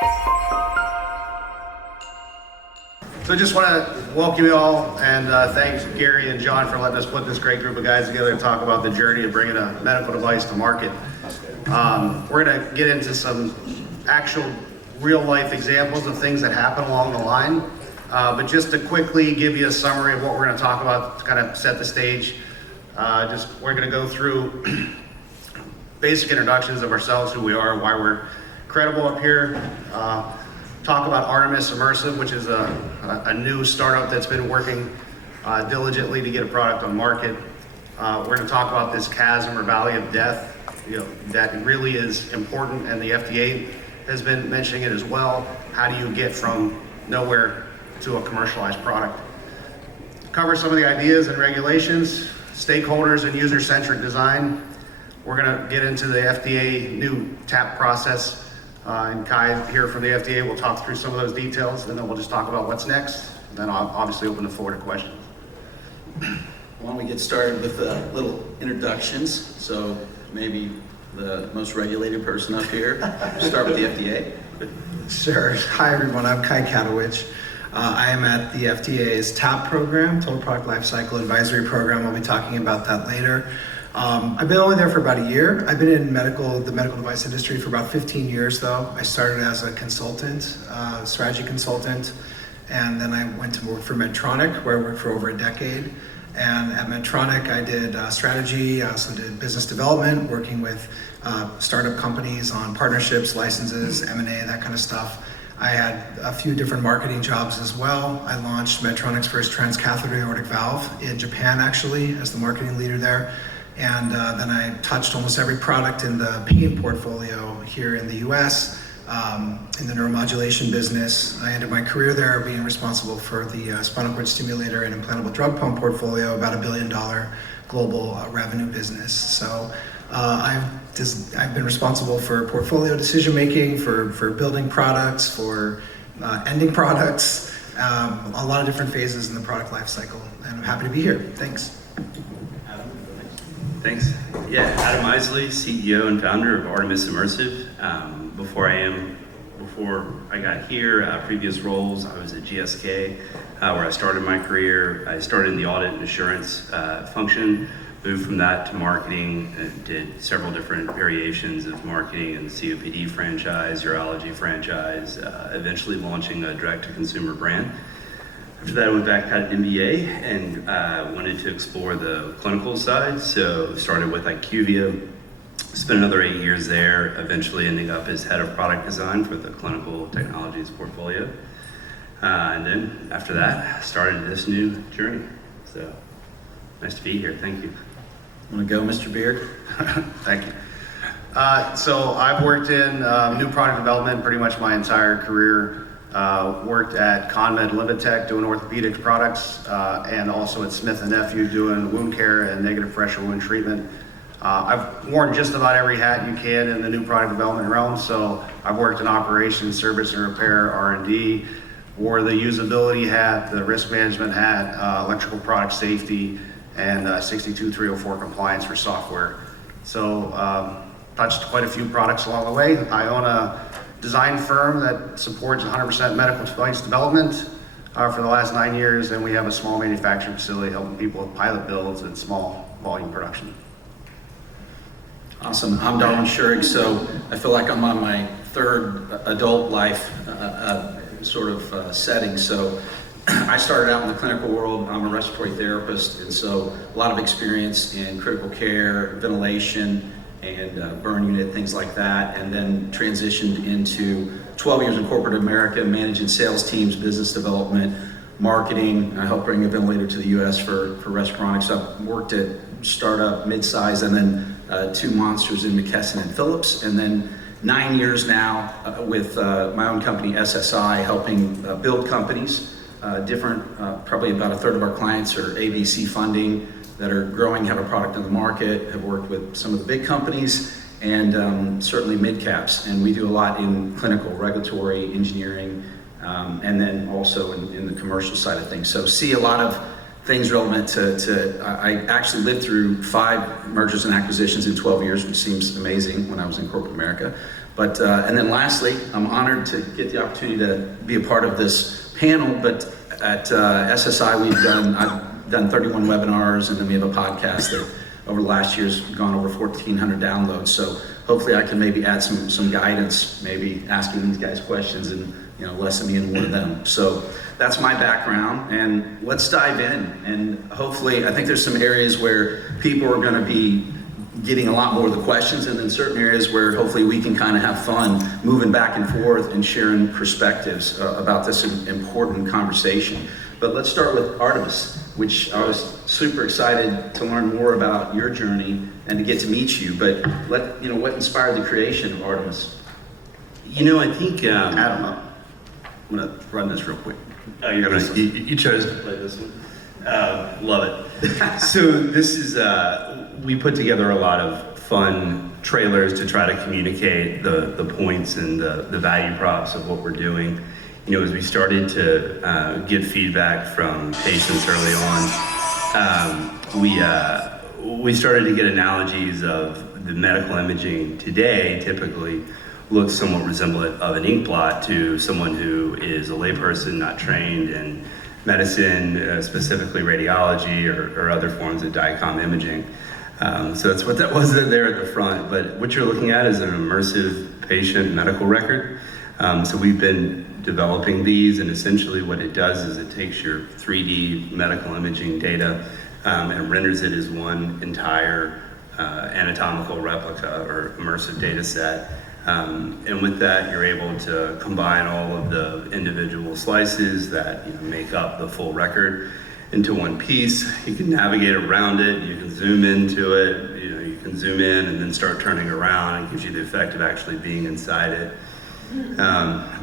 So I just want to welcome you all and thank Gary and John for letting us put this great group of guys together to talk about the journey of bringing a medical device to market. We're going to get into some actual real life examples of things that happen along the line. But just to quickly give you a summary of what we're going to talk about to kind of set the stage. We're going to go through basic introductions of ourselves, who we are, why we're credible up here. Talk about Artemis Immersive, which is a new startup that's been working diligently to get a product on market. We're going to talk about this chasm or valley of death, that really is important, and the FDA has been mentioning it as well. How do you get from nowhere to a commercialized product? Cover some of the ideas and regulations, stakeholders and user-centric design. We're going to get into the FDA new TAP process. And Kai here from the FDA will talk through some of those details, and then we'll just talk about what's next. And then I'll obviously open the floor to questions. Why don't we get started with little introductions? So maybe the most regulated person up here, start with the FDA. Sure. Hi everyone, I'm Kai Kadoich. I am at the FDA's TAP program, Total Product Lifecycle Advisory Program. I'll be talking about that later. I've been only there for about a year. I've been in the medical device industry for about 15 years though. I started as a consultant, strategy consultant, and then I went to work for Medtronic, where I worked for over a decade. And at Medtronic, I did strategy. I also did business development, working with startup companies on partnerships, licenses, M&A, that kind of stuff. I had a few different marketing jobs as well. I launched Medtronic's first transcatheter aortic valve in Japan, actually, as the marketing leader there. And then I touched almost every product in the pain portfolio here in the US, in the neuromodulation business. I ended my career there being responsible for the spinal cord stimulator and implantable drug pump portfolio, about $1 billion global revenue business. So I've been responsible for portfolio decision making, for building products, for ending products, a lot of different phases in the product life cycle. And I'm happy to be here. Thanks. Thanks. Yeah, Adam Isley, CEO and founder of Artemis Immersive. Before I got here, previous roles, I was at GSK, where I started my career. I started in the audit and assurance function, moved from that to marketing, and did several different variations of marketing and COPD franchise, urology franchise, eventually launching a direct-to-consumer brand. After that, I went back, had an MBA, and wanted to explore the clinical side. So started with IQVIA, spent another 8 years there, eventually ending up as head of product design for the clinical technologies portfolio. And then after that, started this new journey. So nice to be here. Thank you. Want to go, Mr. Beard? Thank you. So I've worked in new product development pretty much my entire career. Worked at ConMed Limitech doing orthopedics products, and also at Smith & Nephew doing wound care and negative pressure wound treatment. I've worn just about every hat you can in the new product development realm. So I've worked in operations, service and repair, R&D, wore the usability hat, the risk management hat, electrical product safety, and 62304 compliance for software. So touched quite a few products along the way. I own a design firm that supports 100% medical device development for the last 9 years, and we have a small manufacturing facility helping people with pilot builds and small volume production. Awesome. I'm Darwin Schurig, so I feel like I'm on my third adult life setting. So I started out in the clinical world. I'm a respiratory therapist, and so a lot of experience in critical care, ventilation, and burn unit, things like that, and then transitioned into 12 years in corporate America, managing sales teams, business development, marketing. I helped bring a ventilator to the US for Respironics. So I've worked at startup, mid-size, and then 2 monsters in McKesson and Phillips, and then 9 years now with my own company, SSI, helping build companies. Probably about a third of our clients are ABC funding, that are growing, have a product in the market, have worked with some of the big companies, and certainly mid-caps. And we do a lot in clinical, regulatory, engineering, and then also in the commercial side of things. So see a lot of things relevant I actually lived through 5 mergers and acquisitions in 12 years, which seems amazing when I was in corporate America. But and then lastly, I'm honored to get the opportunity to be a part of this panel. But at SSI, I've done 31 webinars, and then we have a podcast that over the last year's gone over 1,400 downloads. So hopefully I can maybe add some guidance, maybe asking these guys questions and lesson me in one of them. So that's my background, and let's dive in. And hopefully, I think there's some areas where people are going to be getting a lot more of the questions, and then certain areas where hopefully we can kind of have fun moving back and forth and sharing perspectives about this important conversation. But let's start with Artemis, which I was super excited to learn more about your journey and to get to meet you. But what inspired the creation of Artemis? I think Adam, I'm gonna run this real quick. you chose to play this one. Love it. So this is we put together a lot of fun trailers to try to communicate the points and the value props of what we're doing. As we started to get feedback from patients early on, we started to get analogies of the medical imaging today typically looks somewhat resemblant of an ink blot to someone who is a layperson not trained in medicine, specifically radiology or other forms of DICOM imaging. So that's what that was there at the front. But what you're looking at is an immersive patient medical record. So we've been developing these, and essentially what it does is it takes your 3D medical imaging data and renders it as one entire anatomical replica or immersive data set. And with that, you're able to combine all of the individual slices that make up the full record into one piece. You can navigate around it, you can zoom into it, you can zoom in and then start turning around. It gives you the effect of actually being inside it.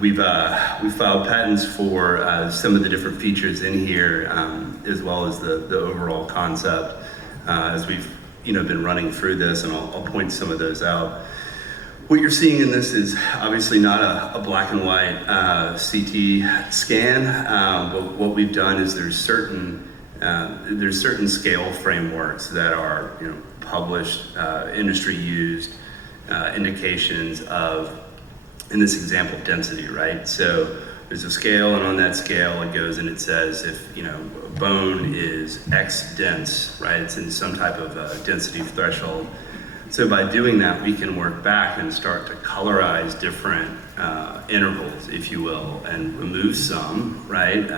We've filed patents for some of the different features in here, as well as the overall concept, as we've been running through this, and I'll point some of those out. What you're seeing in this is obviously not a black and white CT scan, but what we've done is there's certain scale frameworks that are published, industry used indications of, in this example, density, right? So there's a scale, and on that scale it goes and it says if bone is X dense, right? It's in some type of density threshold. So by doing that, we can work back and start to colorize different intervals, if you will, and remove some, right,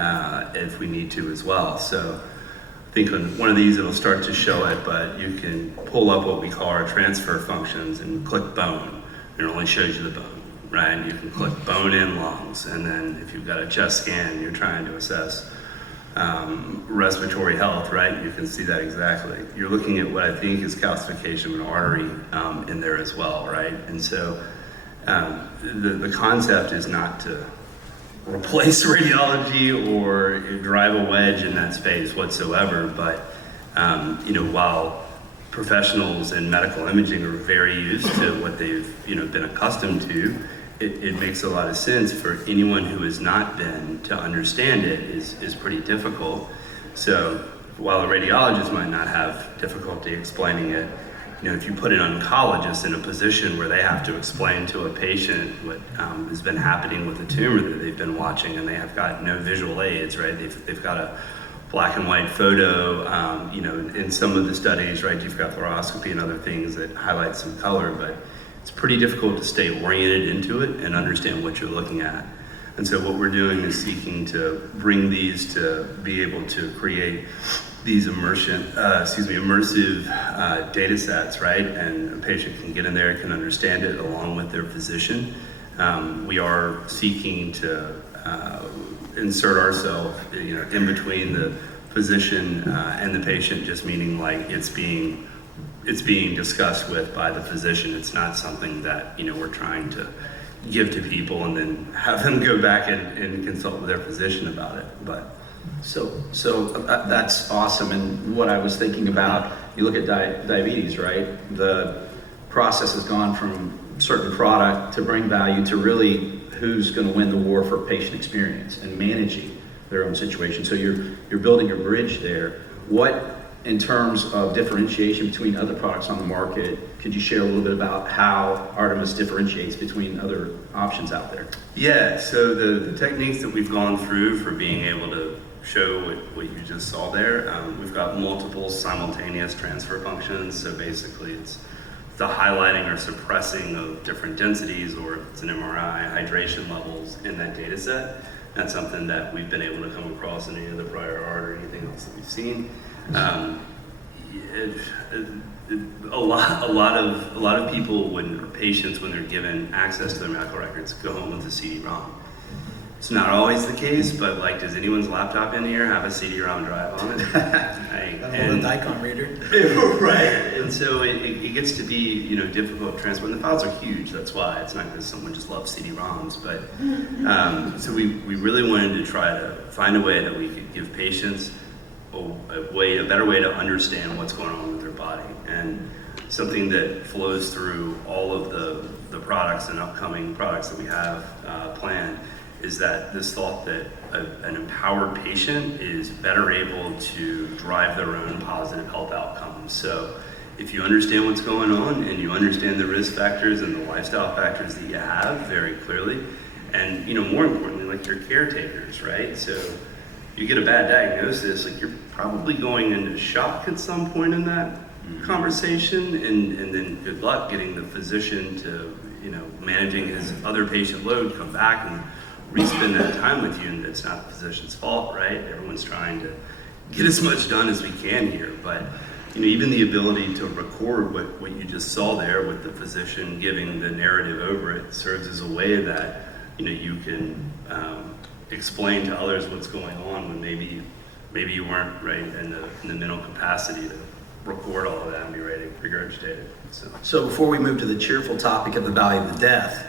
if we need to as well. So I think on one of these it'll start to show it, but you can pull up what we call our transfer functions and click bone. It only shows you the bone, right? You can click bone and lungs, and then if you've got a chest scan, you're trying to assess respiratory health, right? You can see that exactly. You're looking at what I think is calcification of an artery in there as well, right? And so the concept is not to replace radiology or drive a wedge in that space whatsoever, but while professionals in medical imaging are very used to what they've been accustomed to, it makes a lot of sense for anyone who has not been to understand it is pretty difficult. So while a radiologist might not have difficulty explaining it, if you put an oncologist in a position where they have to explain to a patient what has been happening with a tumor that they've been watching, and they have got no visual aids, right? They've got a black and white photo, in some of the studies, right? You've got fluoroscopy and other things that highlight some color, but it's pretty difficult to stay oriented into it and understand what you're looking at. And so what we're doing is seeking to bring these to be able to create these immersive data sets, right? And a patient can get in there, can understand it along with their physician. We are seeking to insert ourselves, in between the physician and the patient, just meaning like it's being discussed with by the physician. It's not something that we're trying to give to people and then have them go back and consult with their physician about it. But So that's awesome. And what I was thinking about, you look at diabetes, right? The process has gone from certain product to bring value to really who's going to win the war for patient experience and managing their own situation. So you're building your bridge there. What in terms of differentiation between other products on the market, could you share a little bit about how Artemis differentiates between other options out there? Yeah, so the techniques that we've gone through for being able to show what you just saw there, we've got multiple simultaneous transfer functions. So basically it's the highlighting or suppressing of different densities, or if it's an MRI, hydration levels in that data set. That's something that we've been able to come across in any of the prior art or anything else that we've seen. A lot of people, or patients, when they're given access to their medical records, go home with a CD-ROM. It's not always the case, but like, does anyone's laptop in here have a CD-ROM drive on it? And a Dicom reader. Right, and so it gets to be difficult to transfer. And the files are huge. That's why it's not because someone just loves CD-ROMs, but so we really wanted to try to find a way that we could give patients a better way to understand what's going on with their body, and something that flows through all of the products and upcoming products that we have planned is that this thought that an empowered patient is better able to drive their own positive health outcomes. So if you understand what's going on and you understand the risk factors and the lifestyle factors that you have very clearly, and more importantly, like your caretakers, right? So you get a bad diagnosis, like you're probably going into shock at some point in that conversation, and then good luck getting the physician to, managing his other patient load, come back and re-spend that time with you, and it's not the physician's fault, right? Everyone's trying to get as much done as we can here, but even the ability to record what you just saw there with the physician giving the narrative over it serves as a way that you can explain to others what's going on when maybe you weren't right in the mental capacity to record all of that and be ready to regurgitate it. So before we move to the cheerful topic of the value of the death,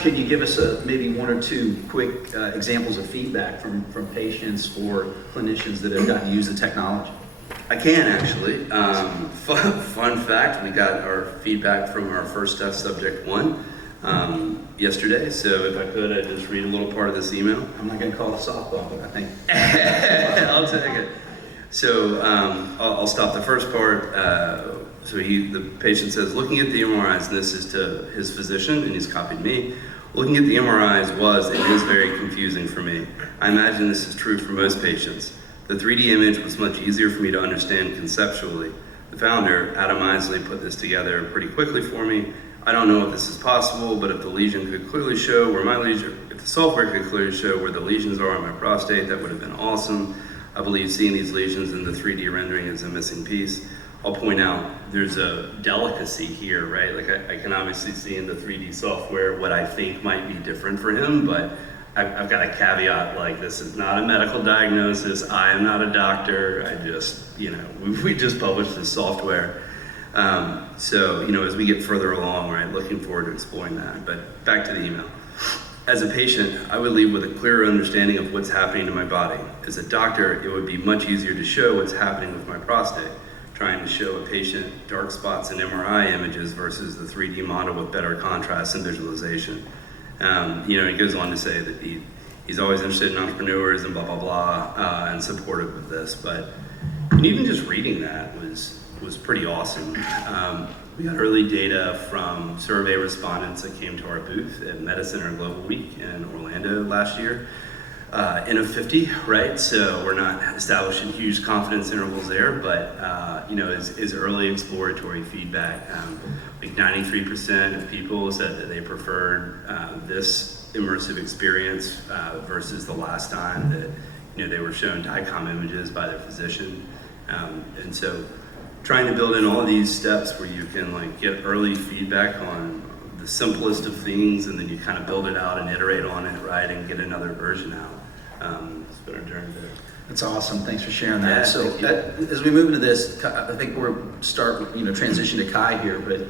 could you give us maybe one or two quick examples of feedback from patients or clinicians that have gotten to use the technology? I can actually. Fun fact, we got our feedback from our first test subject 1 yesterday. So if I could, I'd just read a little part of this email. I'm not going to call it softball, but I think I'll take it. So I'll stop the first part. So the patient says, looking at the MRIs, and this is to his physician, and he's copied me. Looking at the MRIs was and is very confusing for me. I imagine this is true for most patients. The 3D image was much easier for me to understand conceptually. The founder, Adam Isley, put this together pretty quickly for me. I don't know if this is possible, but if the lesion could clearly show where if the software could clearly show where the lesions are on my prostate, that would have been awesome. I believe seeing these lesions in the 3D rendering is a missing piece. I'll point out there's a delicacy here, right? Like I can obviously see in the 3D software what I think might be different for him, but I've got a caveat, like this is not a medical diagnosis. I am not a doctor. I just, we just published this software. So, as we get further along, right, looking forward to exploring that. But back to the email. As a patient, I would leave with a clearer understanding of what's happening to my body. As a doctor, it would be much easier to show what's happening with my prostate. Trying to show a patient dark spots in MRI images versus the 3D model with better contrast and visualization. He goes on to say that he's always interested in entrepreneurs and blah, blah, blah, and supportive of this. But even just reading that was pretty awesome. We got early data from survey respondents that came to our booth at Medicine Global Week in Orlando last year. N of 50, right? So we're not establishing huge confidence intervals there, but is early exploratory feedback. Like 93% of people said that they preferred this immersive experience versus the last time that they were shown DICOM images by their physician. And so trying to build in all these steps where you can get early feedback on the simplest of things, and then you kind of build it out and iterate on it, right, and get another version out. It's been our journey there. That's awesome. Thanks for sharing that. Yeah, So as we move into this, I think we're transition to Kai here, but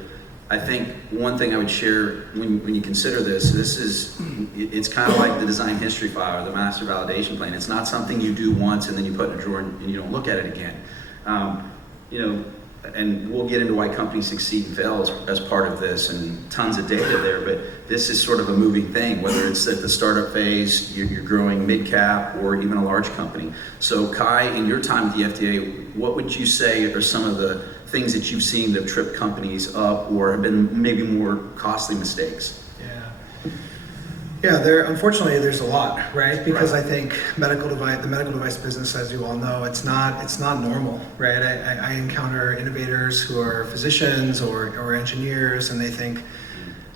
I think one thing I would share when you consider this it's kind of like the design history file or the master validation plan. It's not something you do once and then you put in a drawer and you don't look at it again. and we'll get into why companies succeed and fail as part of this, and tons of data there, but this is sort of a moving thing, whether it's at the startup phase, you're growing mid-cap, or even a large company. So Kai, in your time at the FDA, what would you say are some of the things that you've seen that have tripped companies up or have been maybe more costly mistakes? Yeah, unfortunately there's a lot, right? Because I think the medical device business, as you all know, it's not normal, right? I encounter innovators who are physicians or engineers, and they think,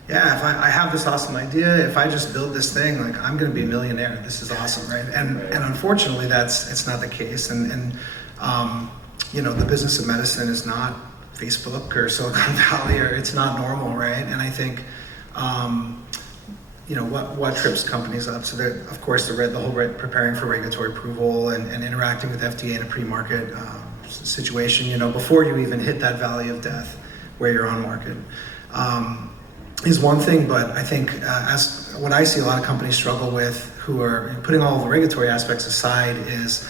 yeah, if I have this awesome idea, if I just build this thing, like I'm going to be a millionaire. This is awesome, right? And unfortunately, it's not the case. And the business of medicine is not Facebook or Silicon Valley, or it's not normal, right? And I think. What trips companies up? So that, of course, the whole preparing for regulatory approval and interacting with FDA in a pre-market situation, before you even hit that valley of death where you're on market, is one thing. But I think as what I see a lot of companies struggle with, who are putting all the regulatory aspects aside, is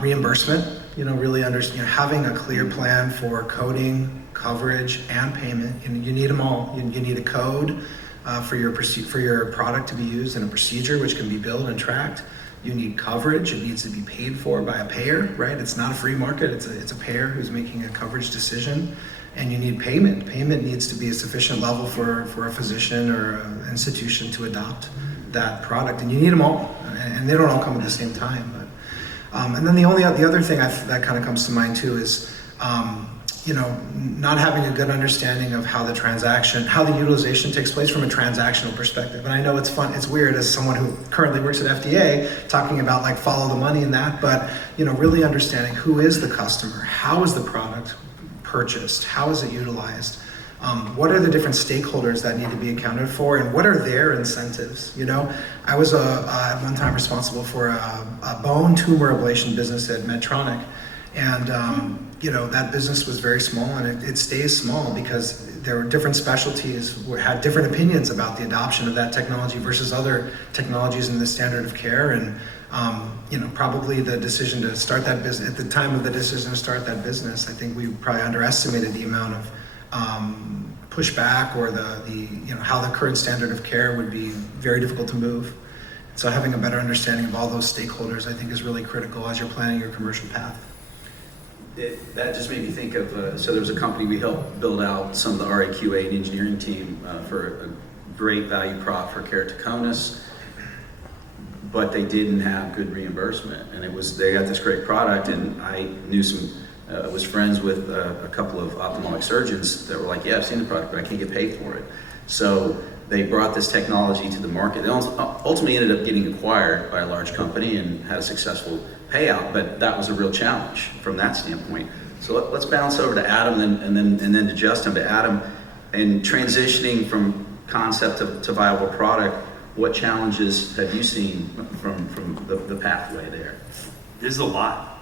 reimbursement. Really having a clear plan for coding, coverage, and payment. You need them all. You need a code. For your product to be used in a procedure which can be billed and tracked. You need coverage. It needs to be paid for by a payer, right? It's not a free market. It's a payer who's making a coverage decision. And you need payment. Payment needs to be a sufficient level for a physician or an institution to adopt that product. And you need them all. And they don't all come at the same time. But and then the other thing that kind of comes to mind too is not having a good understanding of how the utilization takes place from a transactional perspective. And I know it's weird as someone who currently works at FDA, talking about like follow the money and that, but really understanding who is the customer, how is the product purchased, how is it utilized, what are the different stakeholders that need to be accounted for, and what are their incentives. I was at one time responsible for a bone tumor ablation business at Medtronic. And that business was very small, and it stays small because there were different specialties had different opinions about the adoption of that technology versus other technologies in the standard of care. And probably the decision to start that business, at the time of the decision to start that business, I think we probably underestimated the amount of pushback or how the current standard of care would be very difficult to move. So having a better understanding of all those stakeholders, I think, is really critical as you're planning your commercial path. That just made me think of, so there was a company we helped build out some of the RAQA and engineering team for a great value prop for keratoconus, but they didn't have good reimbursement. And they got this great product, and I knew was friends with a couple of ophthalmic surgeons that were like, yeah, I've seen the product, but I can't get paid for it. So they brought this technology to the market. They ultimately ended up getting acquired by a large company and had a successful payout, but that was a real challenge from that standpoint. So let's bounce over to Adam and then to Justin. But Adam, in transitioning from concept to viable product, what challenges have you seen from the pathway there? There's a lot.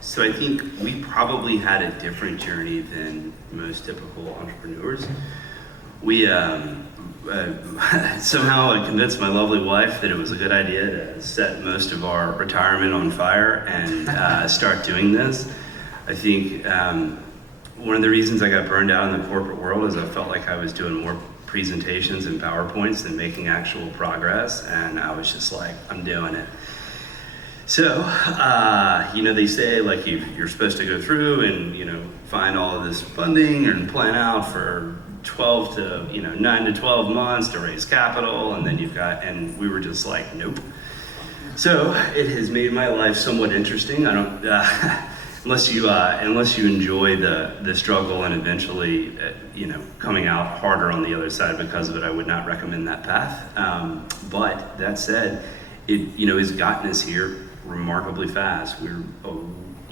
So I think we probably had a different journey than most typical entrepreneurs. We somehow I convinced my lovely wife that it was a good idea to set most of our retirement on fire and start doing this. I think one of the reasons I got burned out in the corporate world is I felt like I was doing more presentations and PowerPoints than making actual progress, and I was just like, I'm doing it. So, they say like you're supposed to go through and, find all of this funding and plan out for 9 to 12 months to raise capital, and then and we were just like, nope. So it has made my life somewhat interesting. I don't, unless you enjoy the struggle and eventually, coming out harder on the other side because of it, I would not recommend that path. But that said, it, has gotten us here remarkably fast. We're a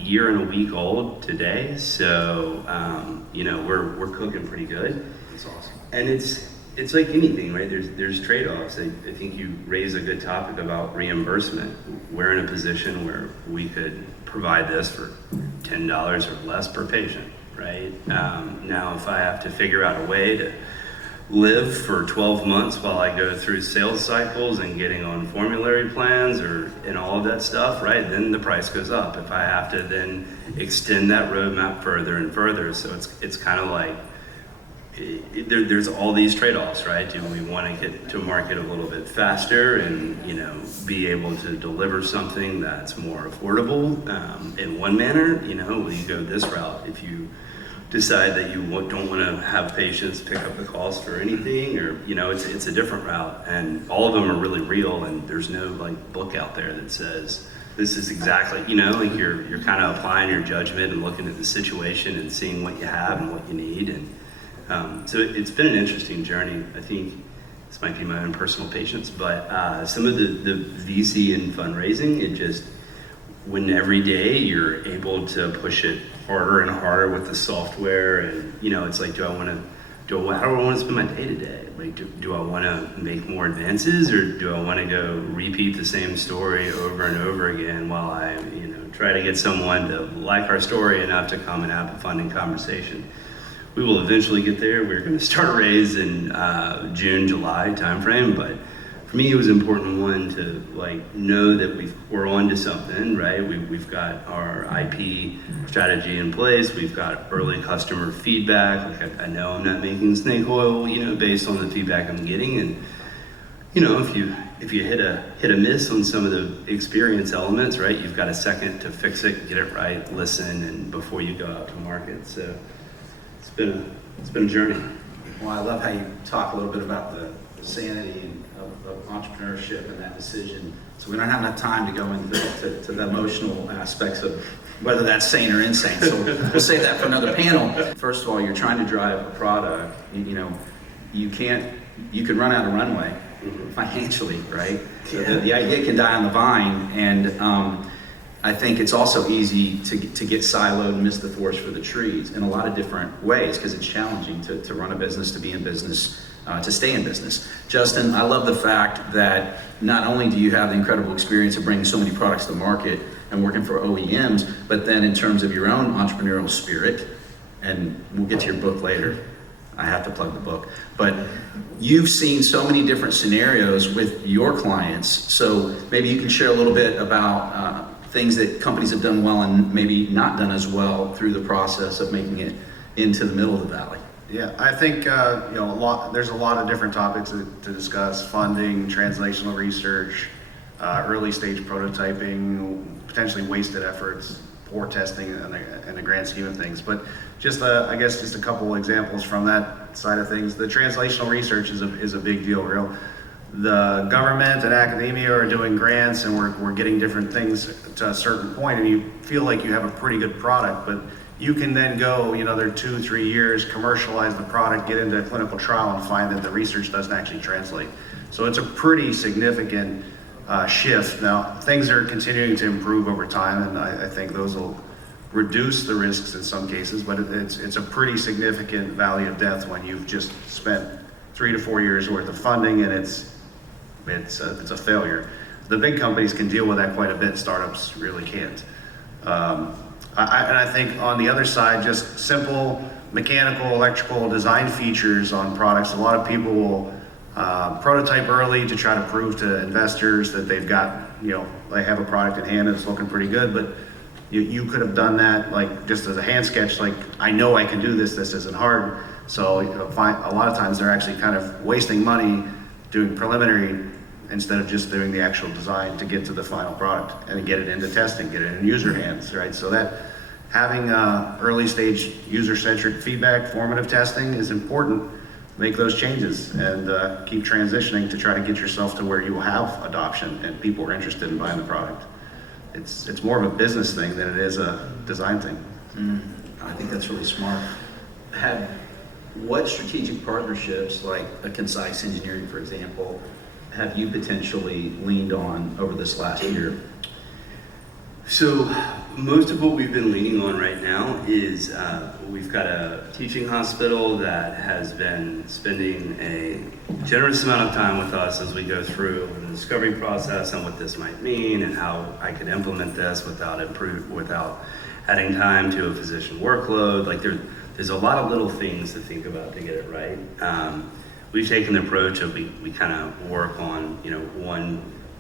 year and a week old today, so we're cooking pretty good. That's awesome. And it's like anything, right? There's trade-offs. I think you raise a good topic about reimbursement. We're in a position where we could provide this for $10 or less per patient, right? Now, if I have to figure out a way to live for 12 months while I go through sales cycles and getting on formulary plans and all of that stuff, right? Then the price goes up. If I have to then extend that roadmap further and further, so it's kind of like there's all these trade-offs, right? Do we want to get to market a little bit faster and be able to deliver something that's more affordable in one manner? Will you go this route if you decide that you don't want to have patients pick up the calls for anything, or it's a different route, and all of them are really real, and there's no like book out there that says this is exactly, like you're kind of applying your judgment and looking at the situation and seeing what you have and what you need. And so it's been an interesting journey. I think this might be my own personal patience, but some of the VC and fundraising, it just, when every day you're able to push it harder and harder with the software, and it's like, how do I want to spend my day to day? Like, do I want to make more advances, or do I want to go repeat the same story over and over again while I try to get someone to like our story enough to come and have a funding conversation? We will eventually get there. We're going to start a raise in June, July timeframe, but for me, it was important, one, to know that we're on to something, right? We've got our IP strategy in place. We've got early customer feedback. I know I'm not making snake oil, based on the feedback I'm getting. And if you hit a miss on some of the experience elements, right? You've got a second to fix it, get it right, listen, and before you go out to market. So it's been a journey. Well, I love how you talk a little bit about the sanity of entrepreneurship and that decision. So we don't have enough time to go into to the emotional aspects of whether that's sane or insane. So we'll save that for another panel. First of all, you're trying to drive a product. You could run out of runway financially, right? Yeah. The idea can die on the vine, and I think it's also easy to get siloed and miss the forest for the trees in a lot of different ways, because it's challenging to run a business, to be in business, to stay in business. Justin, I love the fact that not only do you have the incredible experience of bringing so many products to market and working for OEMs, but then in terms of your own entrepreneurial spirit, and we'll get to your book later. I have to plug the book, but you've seen so many different scenarios with your clients. So maybe you can share a little bit about things that companies have done well and maybe not done as well through the process of making it into the middle of the valley. Yeah, I think there's a lot of different topics to discuss: funding, translational research, early stage prototyping, potentially wasted efforts, poor testing in the grand scheme of things. But just I guess just a couple examples from that side of things. The translational research is a big deal. The government and academia are doing grants, and we're getting different things to a certain point, and you feel like you have a pretty good product, but you can then go another 2-3 years, commercialize the product, get into a clinical trial, and find that the research doesn't actually translate. So it's a pretty significant shift. Now, things are continuing to improve over time, and I think those will reduce the risks in some cases, but it's a pretty significant valley of death when you've just spent 3 to 4 years worth of funding and it's a failure. The big companies can deal with that quite a bit. Startups really can't. I think on the other side, just simple mechanical, electrical design features on products. A lot of people will prototype early to try to prove to investors that they've got, they have a product in hand that's looking pretty good, but you could have done that just as a hand sketch, I know I can do this isn't hard. So a lot of times they're actually kind of wasting money doing preliminary instead of just doing the actual design to get to the final product and get it into testing, get it in user hands, right? So that having early stage user-centric feedback, formative testing is important. Make those changes and keep transitioning to try to get yourself to where you will have adoption and people are interested in buying the product. It's more of a business thing than it is a design thing. I think that's really smart. What strategic partnerships, like a Concise Engineering, for example, have you potentially leaned on over this last year? So most of what we've been leaning on right now is we've got a teaching hospital that has been spending a generous amount of time with us as we go through the discovery process and what this might mean and how I could implement this without adding time to a physician workload. There's a lot of little things to think about to get it right. we've taken the approach of we kind of work on,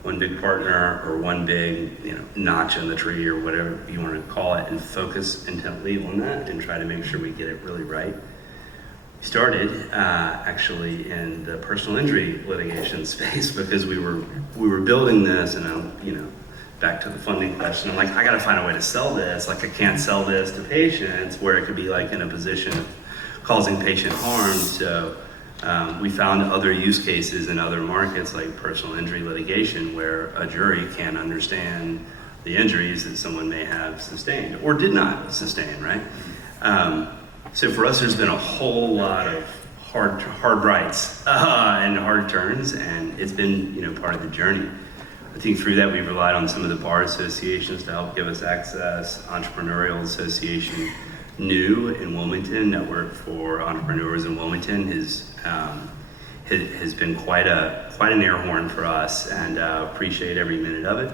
one big partner or one big, notch in the tree or whatever you want to call it, and focus intently on that and try to make sure we get it really right. We started actually in the personal injury litigation space because we were building this, and back to the funding question, I'm like, I got to find a way to sell this. Like, I can't sell this to patients where it could be like in a position of causing patient harm. So we found other use cases in other markets like personal injury litigation where a jury can understand the injuries that someone may have sustained or did not sustain, right? So for us, there's been a whole lot of hard rights and hard turns, and it's been part of the journey. I think through that we've relied on some of the bar associations to help give us access. Entrepreneurial Association New in Wilmington, Network for Entrepreneurs in Wilmington, has been quite an air horn for us, and appreciate every minute of it.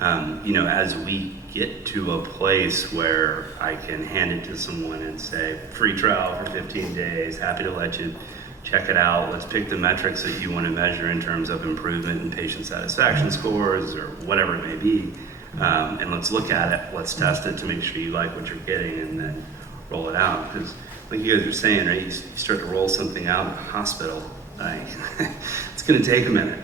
As we get to a place where I can hand it to someone and say, free trial for 15 days, happy to let you check it out. Let's pick the metrics that you want to measure in terms of improvement in patient satisfaction scores or whatever it may be. And let's look at it, let's test it to make sure you like what you're getting, and then roll it out. Because like you guys are saying, right, you start to roll something out in a hospital, like, it's going to take a minute.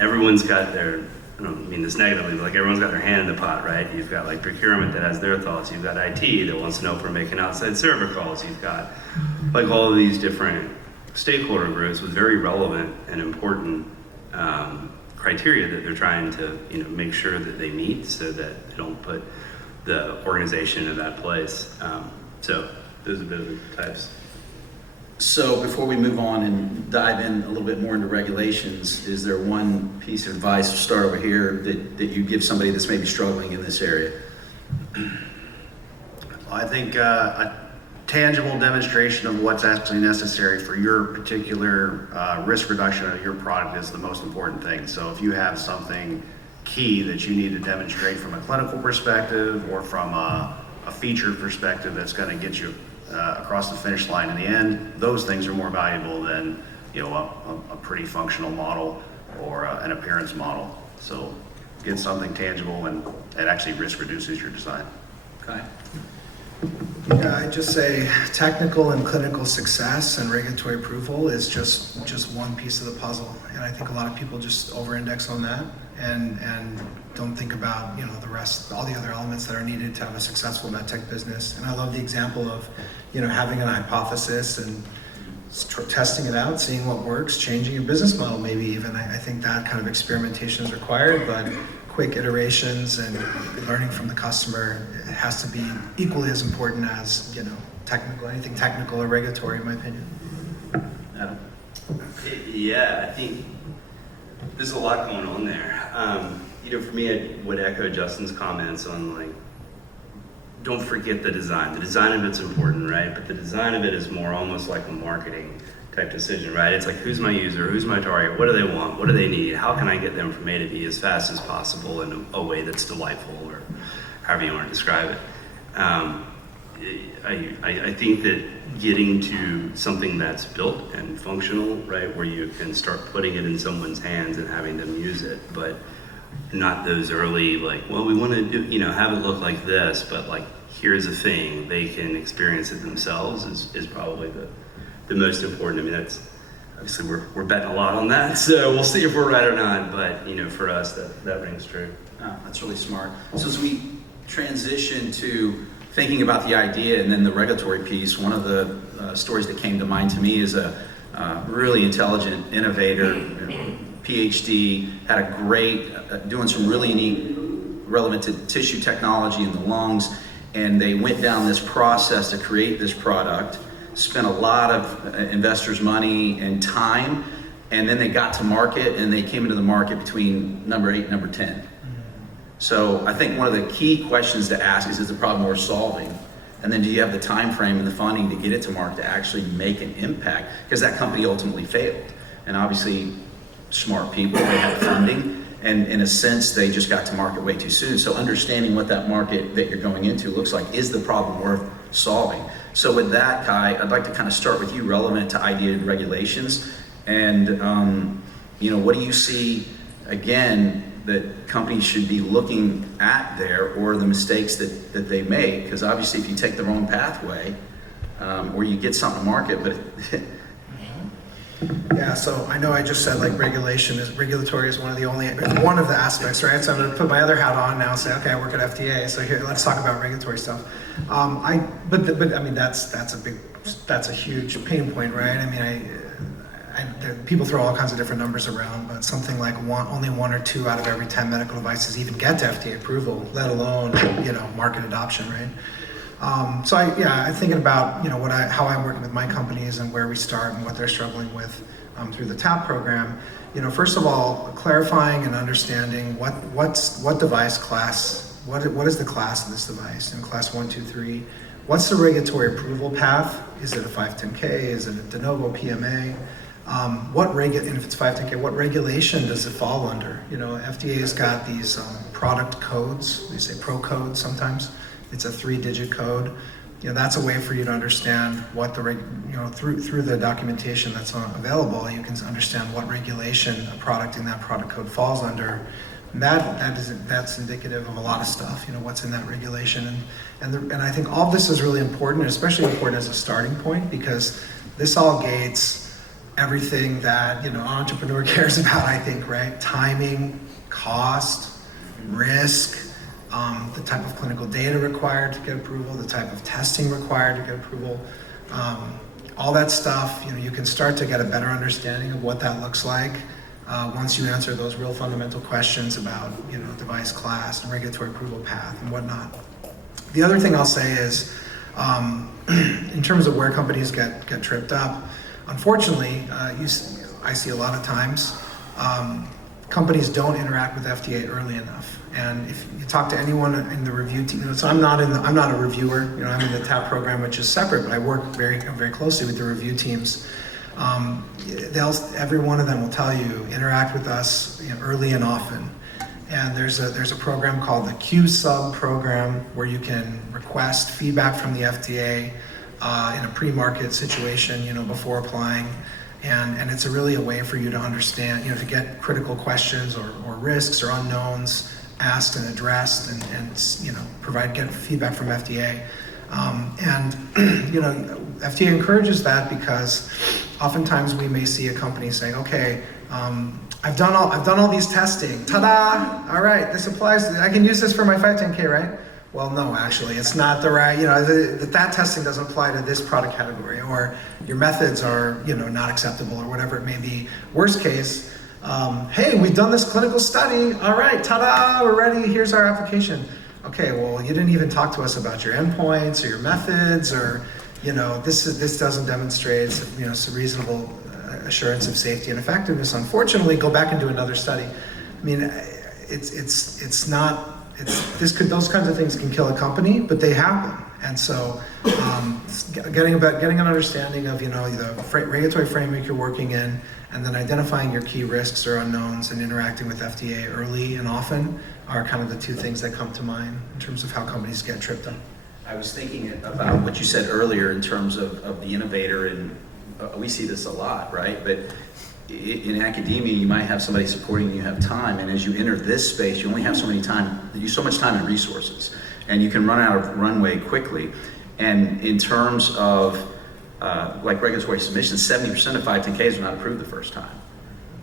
Everyone's got their, I don't mean this negatively, but like everyone's got their hand in the pot, right? You've got like procurement that has their thoughts. You've got IT that wants to know if we're making outside server calls. You've got like all of these different stakeholder groups with very relevant and important criteria that they're trying to make sure that they meet so that they don't put the organization in that place. So those are the types. So before we move on and dive in a little bit more into regulations, is there one piece of advice, to start over here, that you give somebody that's maybe struggling in this area? I think a tangible demonstration of what's actually necessary for your particular risk reduction of your product is the most important thing. So if you have something key that you need to demonstrate from a clinical perspective or from a feature perspective that's going to get you across the finish line in the end, those things are more valuable than a pretty functional model or an appearance model. So get something tangible, and it actually risk reduces your design. Okay. Yeah, I just say technical and clinical success and regulatory approval is just one piece of the puzzle, and I think a lot of people just over-index on that and don't think about the rest, all the other elements that are needed to have a successful medtech business. And I love the example of having an hypothesis and testing it out, seeing what works, changing your business model maybe even. I think that kind of experimentation is required, but quick iterations and learning from the customer has to be equally as important as anything technical or regulatory, in my opinion. Adam? Yeah, I think there's a lot going on there. For me, I would echo Justin's comments on don't forget the design. The design of it's important, right? But the design of it is more almost like a marketing type decision, right? It's like, who's my user? Who's my target? What do they want? What do they need? How can I get them from A to B as fast as possible in a way that's delightful, or however you want to describe it? I think that getting to something that's built and functional, right, where you can start putting it in someone's hands and having them use it, but not those early, we want to do, have it look like this, but here's a thing, they can experience it themselves is probably the most important. I mean, that's obviously we're betting a lot on that, so we'll see if we're right or not, but for us that rings true. Oh, that's really smart. So as we transition to thinking about the idea and then the regulatory piece, one of the stories that came to mind to me is a really intelligent innovator, PhD, had a great, doing some really unique, relevant to tissue technology in the lungs, and they went down this process to create this product, spent a lot of investors' money and time, and then they got to market, and they came into the market between number 8 and number 10. So I think one of the key questions to ask is the problem we're solving? And then do you have the time frame and the funding to get it to market to actually make an impact? Because that company ultimately failed. And obviously, smart people, they had funding, and in a sense, they just got to market way too soon. So understanding what that market that you're going into looks like, is the problem worth solving? So with that, Kai, I'd like to kind of start with you, relevant to IDEA regulations. And what do you see again that companies should be looking at there, or the mistakes that they make? Because obviously, if you take the wrong pathway, or you get something to market, but Yeah, so I know I just said like regulatory is one of the aspects, right? So I'm going to put my other hat on now and say, okay, I work at FDA, so here, let's talk about regulatory stuff. But I mean, that's a huge pain point, right? I mean, people throw all kinds of different numbers around, but something like only 1 or 2 out of every 10 medical devices even get to FDA approval, let alone market adoption, right? So I'm thinking about how I'm working with my companies and where we start and what they're struggling with through the TAP program. First of all, clarifying and understanding what device class, what is the class of this device in class 1, 2, 3. What's the regulatory approval path? Is it a 510K? Is it a de novo PMA? And if it's 510K, what regulation does it fall under? FDA's got these product codes. They say pro code sometimes. It's a 3-digit code. That's a way for you to understand what through the documentation that's available, you can understand what regulation a product in that product code falls under. And that's indicative of a lot of stuff. What's in that regulation, and I think all this is really important, especially important as a starting point, because this all gates everything that an entrepreneur cares about. I think, right? Timing, cost, risk. The type of clinical data required to get approval, the type of testing required to get approval, all that stuff, you can start to get a better understanding of what that looks like once you answer those real fundamental questions about, device class and regulatory approval path and whatnot. The other thing I'll say is, in terms of where companies get tripped up, unfortunately, I see a lot of times, companies don't interact with FDA early enough. And if you talk to anyone in the review team, so I'm not a reviewer. I'm in the TAP program, which is separate, but I work very, very closely with the review teams. Every one of them will tell you interact with us early and often. And there's a program called the Q-Sub program where you can request feedback from the FDA in a pre-market situation, before applying. And it's really a way for you to understand, to get critical questions or risks or unknowns asked and addressed, and get feedback from FDA. FDA encourages that because oftentimes we may see a company saying, okay, I've done all these testing. Ta-da! All right, this applies. I can use this for my 510K, right? Well, no, actually, it's not the right. That testing doesn't apply to this product category, or your methods are not acceptable, or whatever it may be. Worst case. Hey, we've done this clinical study. All right, ta-da, we're ready. Here's our application. Okay, well, you didn't even talk to us about your endpoints or your methods, or this doesn't demonstrate some reasonable assurance of safety and effectiveness. Unfortunately, go back and do another study. I mean, those kinds of things can kill a company, but they happen. And so, getting an understanding of the regulatory framework you're working in, and then identifying your key risks or unknowns and interacting with FDA early and often are kind of the 2 things that come to mind in terms of how companies get tripped up. I was thinking about what you said earlier in terms of the innovator, and we see this a lot, right? But in academia, you might have somebody supporting you, have time, and as you enter this space, you only have so much time and resources, and you can run out of runway quickly. And in terms of like regulatory submissions, 70% of 510Ks are not approved the first time.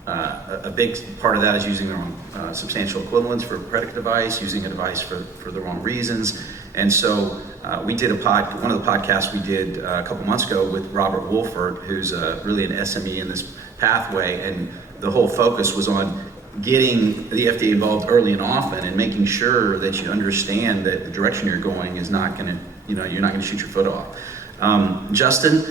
A big part of that is using the wrong substantial equivalence for a predicate device, using a device for the wrong reasons. And so we did one of the podcasts we did a couple months ago with Robert Wolford, who's really an SME in this pathway, and the whole focus was on getting the FDA involved early and often, and making sure that you understand that the direction you're going is not going to, you're not going to shoot your foot off. Justin,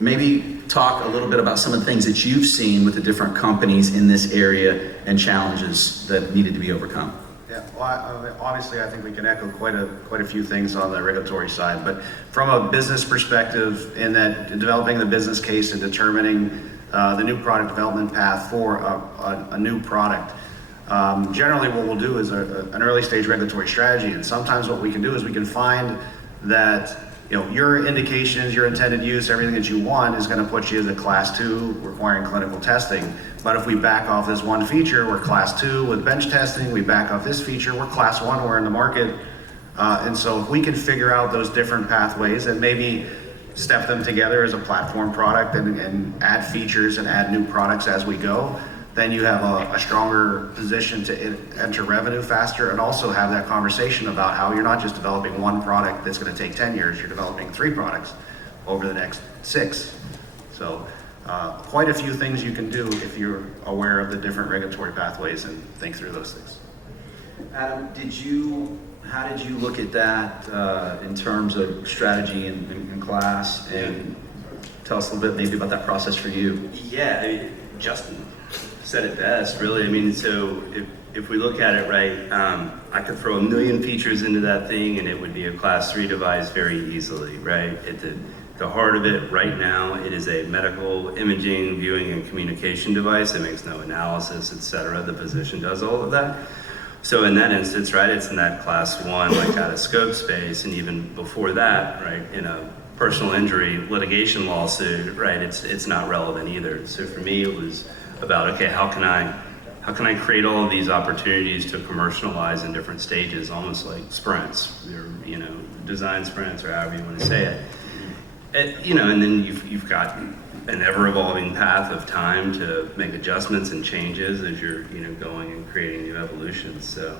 maybe talk a little bit about some of the things that you've seen with the different companies in this area and challenges that needed to be overcome. Yeah, well, obviously I think we can echo quite a few things on the regulatory side, but from a business perspective, in that developing the business case and determining the new product development path for a new product. Generally what we'll do is an early stage regulatory strategy, and sometimes what we can do is we can find that your indications, your intended use, everything that you want is going to put you as a class 2 requiring clinical testing. But if we back off this one feature, we're class 2 with bench testing. We back off this feature, we're class 1, we're in the market. And so if we can figure out those different pathways and maybe step them together as a platform product and add features and add new products as we go, then you have a stronger position to enter revenue faster and also have that conversation about how you're not just developing one product that's going to take 10 years, you're developing 3 products over the next 6. So quite a few things you can do if you're aware of the different regulatory pathways and think through those things. Adam, how did you look at that in terms of strategy in class? And tell us a little bit maybe about that process for you. Yeah, Justin said it best, really. I mean, so if we look at it right, I could throw a million features into that thing and it would be a class 3 device very easily, right? At the heart of it right now, it is a medical imaging, viewing, and communication device. It makes no analysis, etc. The physician does all of that. So in that instance, right, it's in that class 1, like out of scope space, and even before that, right, in a personal injury litigation lawsuit, right, it's not relevant either. So for me, it was about, okay, how can I create all of these opportunities to commercialize in different stages, almost like sprints, or design sprints, or however you want to say it. And then you've got an ever-evolving path of time to make adjustments and changes as you're going and creating new evolutions. So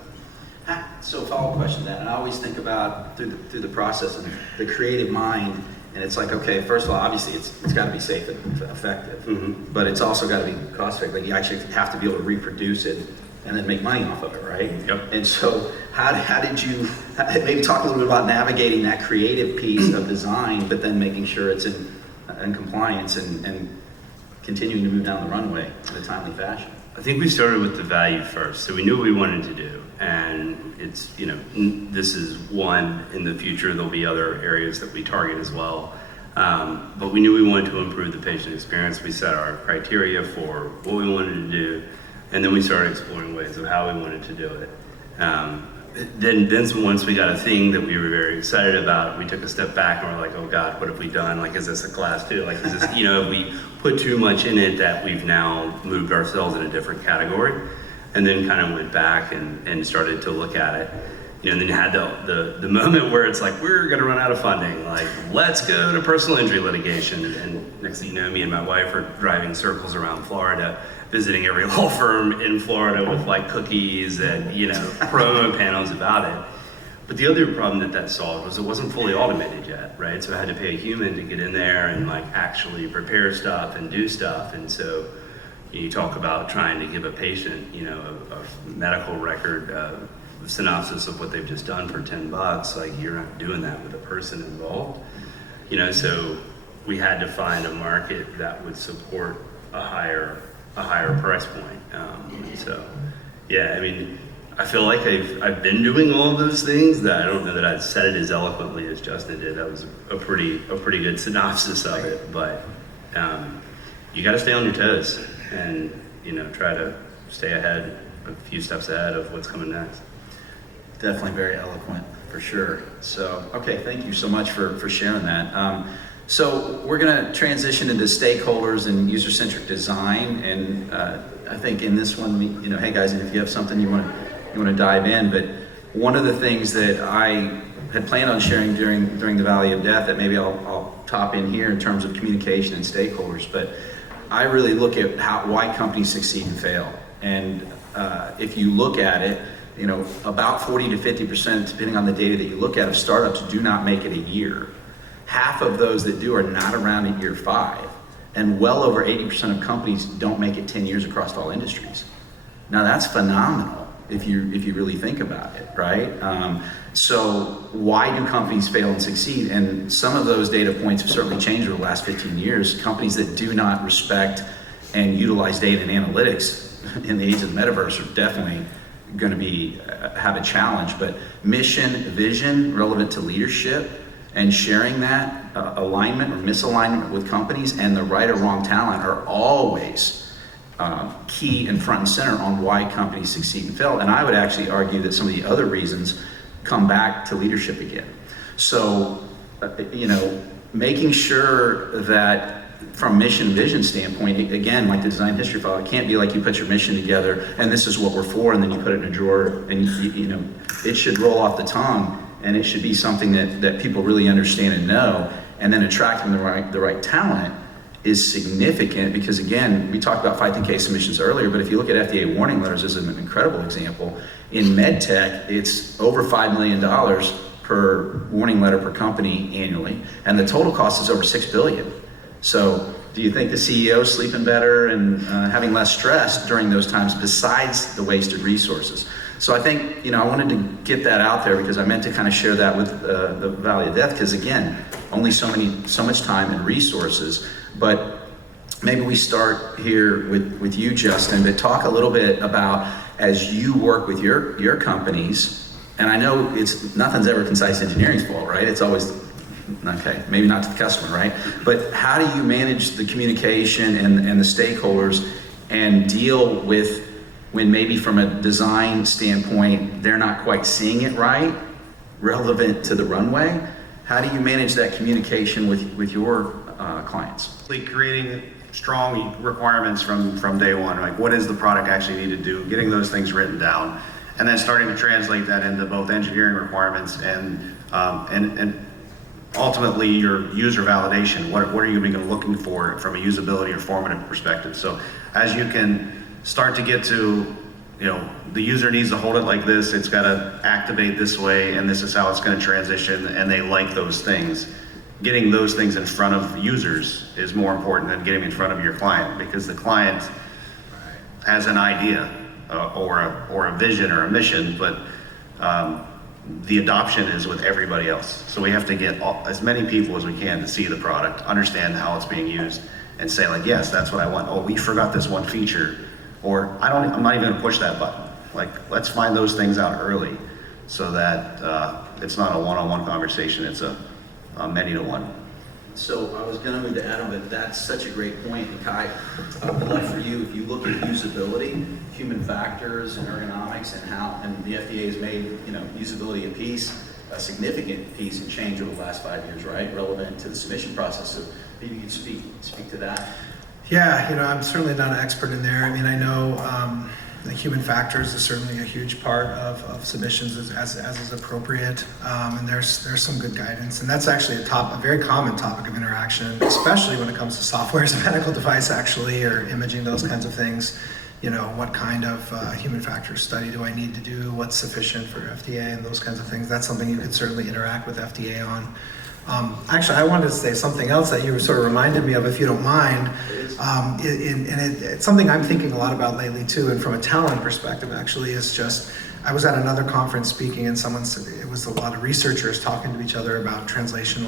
follow-up question to that, and I always think about through the process of the creative mind, and it's like, okay, first of all, obviously it's got to be safe and effective, but it's also got to be cost-effective. Like you actually have to be able to reproduce it and then make money off of it, right? Yep. And so how did you maybe talk a little bit about navigating that creative piece of design, but then making sure it's in compliance and continuing to move down the runway in a timely fashion? I think we started with the value first. So we knew what we wanted to do, and it's, this is one. In the future, there'll be other areas that we target as well. But we knew we wanted to improve the patient experience. We set our criteria for what we wanted to do, and then we started exploring ways of how we wanted to do it. Then once we got a thing that we were very excited about, we took a step back and we're like, oh God, what have we done? Like, is this a class 2? Like, is this, have we put too much in it that we've now moved ourselves in a different category? And then kind of went back and started to look at it. And then you had the moment where it's like, we're gonna run out of funding. Like, let's go to personal injury litigation. And next thing you know, me and my wife are driving circles around Florida, visiting every law firm in Florida with like cookies and, promo panels about it. But the other problem that solved was it wasn't fully automated yet, right? So I had to pay a human to get in there and like actually prepare stuff and do stuff. And so you talk about trying to give a patient, a medical record, synopsis of what they've just done for $10, like you're not doing that with a person involved. So we had to find a market that would support a higher price point. So yeah, I mean, I feel like I've been doing all of those things. That I don't know that I'd said it as eloquently as Justin did. That was a pretty good synopsis of it. But you got to stay on your toes and try to stay ahead, a few steps ahead of what's coming next. Definitely very eloquent, for sure. So, okay, thank you so much for sharing that. So we're going to transition into stakeholders and user-centric design, and I think in this one, hey guys, if you have something you want to dive in, but one of the things that I had planned on sharing during the Valley of Death that maybe I'll top in here in terms of communication and stakeholders, but I really look at why companies succeed and fail. And if you look at it, about 40 to 50%, depending on the data that you look at, of startups do not make it a year. Half of those that do are not around at year 5. And well over 80% of companies don't make it 10 years across all industries. Now that's phenomenal if you really think about it, right? So why do companies fail and succeed? And some of those data points have certainly changed over the last 15 years. Companies that do not respect and utilize data and analytics in the age of the metaverse are definitely going to have a challenge. But mission, vision, relevant to leadership, and sharing that alignment or misalignment with companies and the right or wrong talent are always key and front and center on why companies succeed and fail. And I would actually argue that some of the other reasons come back to leadership again. So you know, making sure that from mission and vision standpoint, again, like the design history file, it can't be like you put your mission together and this is what we're for, and then you put it in a drawer, and you know, it should roll off the tongue, and it should be something that people really understand and know, and then attracting the right talent is significant, because again, we talked about 510K submissions earlier, but if you look at FDA warning letters as an incredible example, in MedTech, it's over $5 million per warning letter per company annually, and the total cost is over $6 billion. So do you think the CEO is sleeping better and having less stress during those times besides the wasted resources? So I think, you know, I wanted to get that out there because I meant to kind of share that with the Valley of Death, because again, only so much time and resources. But maybe we start here with you, Justin, but talk a little bit about, as you work with your companies, and I know nothing's ever Concise Engineering's fault, right? It's always, okay, maybe not to the customer, right? But how do you manage the communication and the stakeholders and deal with when maybe from a design standpoint, they're not quite seeing it right, relevant to the runway? How do you manage that communication with your clients? Creating strong requirements from day one, like what does the product actually need to do, getting those things written down, and then starting to translate that into both engineering requirements and ultimately your user validation. What are you even looking for from a usability or formative perspective? So as you can start to get to, you know, the user needs to hold it like this, it's got to activate this way, and this is how it's going to transition, and they like those things. Getting those things in front of users is more important than getting in front of your client, because the client has an idea or a vision or a mission, but the adoption is with everybody else. So we have to get as many people as we can to see the product, understand how it's being used, and say like, yes, that's what I want. Oh, we forgot this one feature, or I'm not even going to push that button. Like, let's find those things out early, so that it's not a one-on-one conversation. It's a many to one. So I was going to move to Adam, but that's such a great point. And Kai, I'd love for you, if you look at usability, human factors and ergonomics, and the FDA has made, you know, usability a significant piece and change over the last 5 years, right? Relevant to the submission process. So maybe you could speak to that. Yeah, you know, I'm certainly not an expert in there. I mean, I know the human factors is certainly a huge part of submissions as is appropriate, and there's some good guidance, and that's actually a very common topic of interaction, especially when it comes to software as a medical device, actually, or imaging, those kinds of things. You know, what kind of human factors study do I need to do? What's sufficient for FDA and those kinds of things? That's something you could certainly interact with FDA on. Actually, I wanted to say something else that you sort of reminded me of, if you don't mind. It's something I'm thinking a lot about lately too, and from a talent perspective, actually, is just, I was at another conference speaking, and someone said, it was a lot of researchers talking to each other about translating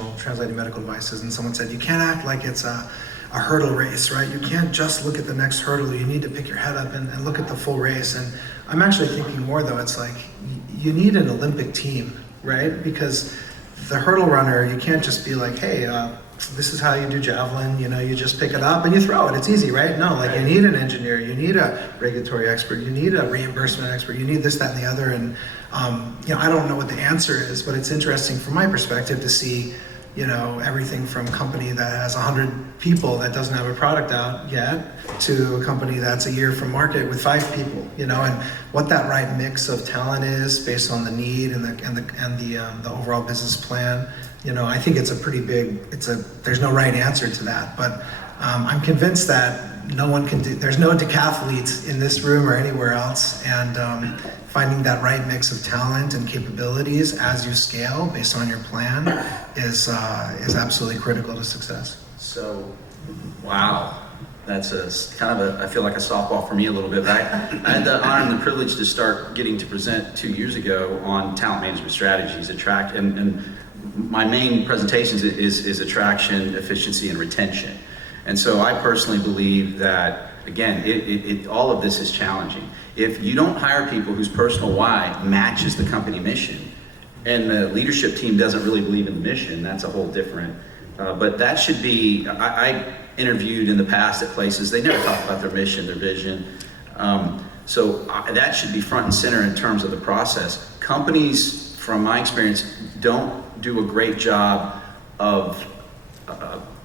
medical devices, and someone said, you can't act like it's a hurdle race, right? You can't just look at the next hurdle. You need to pick your head up and look at the full race. And I'm actually thinking more, though, it's like you need an Olympic team, right? Because the hurdle runner, you can't just be like, hey, this is how you do javelin, you know, you just pick it up and you throw it, it's easy, right? No, like, you need an engineer, you need a regulatory expert, you need a reimbursement expert, you need this, that, and the other. And you know, I don't know what the answer is, but it's interesting from my perspective to see, you know, everything from a company that has 100 people that doesn't have a product out yet to a company that's a year from market with 5 people, you know, and what that right mix of talent is based on the need and the overall business plan. You know, I think it's a pretty big, there's no right answer to that, but I'm convinced that no one can there's no decathletes in this room or anywhere else, and finding that right mix of talent and capabilities as you scale based on your plan is absolutely critical to success. So, wow, that's I feel like a softball for me a little bit. But I had the honor and the privilege to start getting to present 2 years ago on talent management strategies, and my main presentations is attraction, efficiency, and retention. And so I personally believe that, again, all of this is challenging. If you don't hire people whose personal why matches the company mission, and the leadership team doesn't really believe in the mission, that's a whole different, but that should be, I interviewed in the past at places, they never talk about their mission, their vision. So that should be front and center in terms of the process. Companies, from my experience, don't do a great job of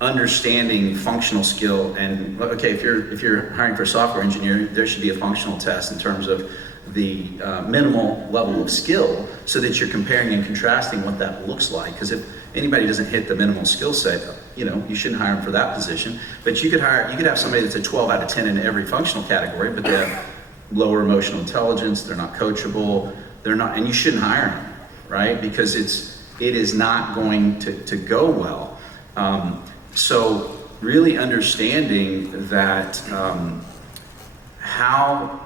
understanding functional skill. And okay, if you're hiring for a software engineer, there should be a functional test in terms of the minimal level of skill, so that you're comparing and contrasting what that looks like. Because if anybody doesn't hit the minimal skill set, you shouldn't hire them for that position. But you could have somebody that's a 12 out of 10 in every functional category, but they have lower emotional intelligence, they're not coachable, and you shouldn't hire them, right? Because it is not going to go well. So really understanding that how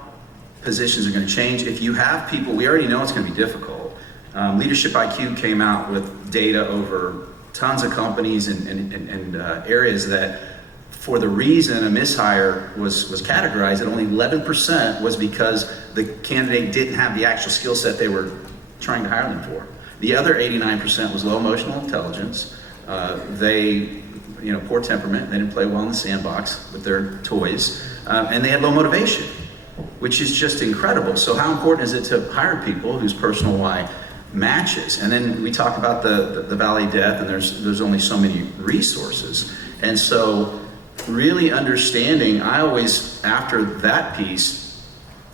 positions are going to change. If you have people, we already know it's going to be difficult. Leadership IQ came out with data over tons of companies and areas that, for the reason a mishire was categorized, at only 11% was because the candidate didn't have the actual skill set they were trying to hire them for. The other 89% was low emotional intelligence. Poor temperament. They didn't play well in the sandbox with their toys, and they had low motivation, which is just incredible. So how important is it to hire people whose personal why matches? And then we talk about the valley of death, and there's only so many resources. And so really understanding, I always, after that piece,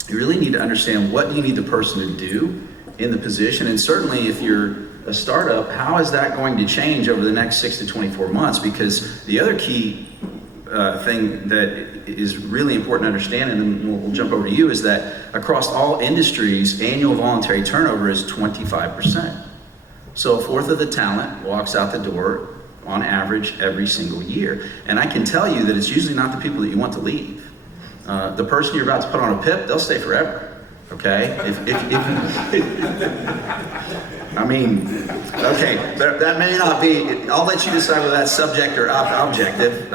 you really need to understand what you need the person to do in the position. And certainly if you're a startup, how is that going to change over the next 6 to 24 months? Because the other key thing that is really important to understand, and then we'll jump over to you, is that across all industries, annual voluntary turnover is 25%. So a fourth of the talent walks out the door on average every single year. And I can tell you that it's usually not the people that you want to leave. The person you're about to put on a PIP, they'll stay forever. Okay? That may not be, I'll let you decide whether that's subject or objective